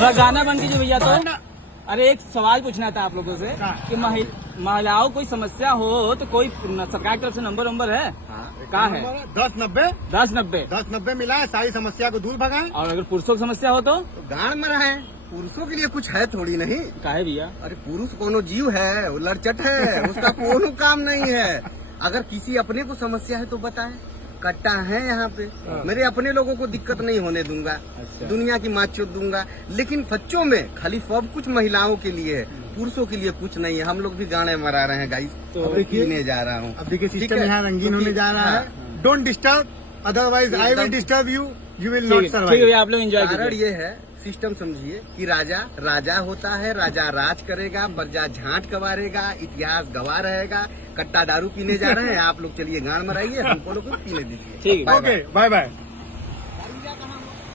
थोड़ा गाना बंद कीजिए भैया। तो अरे एक सवाल पूछना था आप लोगों से कि महिलाओं कोई समस्या हो तो कोई सरकार की तरफ से नंबर है? कहाँ है? 1090 मिला है, सारी समस्या को दूर भगाए। और अगर पुरुषों की समस्या हो तो गाड़ में रहे। पुरुषों के लिए कुछ है थोड़ी नहीं। का है भैया? अरे पुरुष कोनो जीव है, वो लड़चट है, उसका कोनो काम नहीं है। अगर किसी अपने को समस्या है तो बताए, कट्टा है यहाँ पे। मेरे अपने लोगों को दिक्कत नहीं होने दूंगा। अच्छा। दुनिया की माचो दूंगा, लेकिन बच्चों में खाली सब कुछ महिलाओं के लिए है, पुरुषों के लिए कुछ नहीं है। हम लोग भी गाने मरा रहे हैं गाइस। तो अब पीने जा रहा हूँ। अब देखिए ठीक सिस्टम है? यहाँ रंगीन होने जा रहा है। Don't disturb, otherwise I will disturb you, you will not ठीक है सर्वाइव। भैया, आप लोग एंजॉय कारण कीजिए। ये है, सिस्टम समझिए कि राजा होता है, राजा राज करेगा, प्रजा झांट कबारेगा, इतिहास गवाह रहेगा। कट्टा दारू पीने जा रहे हैं आप लोग, चलिए गान मराइए, हमको लोग को पीने दीजिए। ठीक है, ओके, बाय बाय।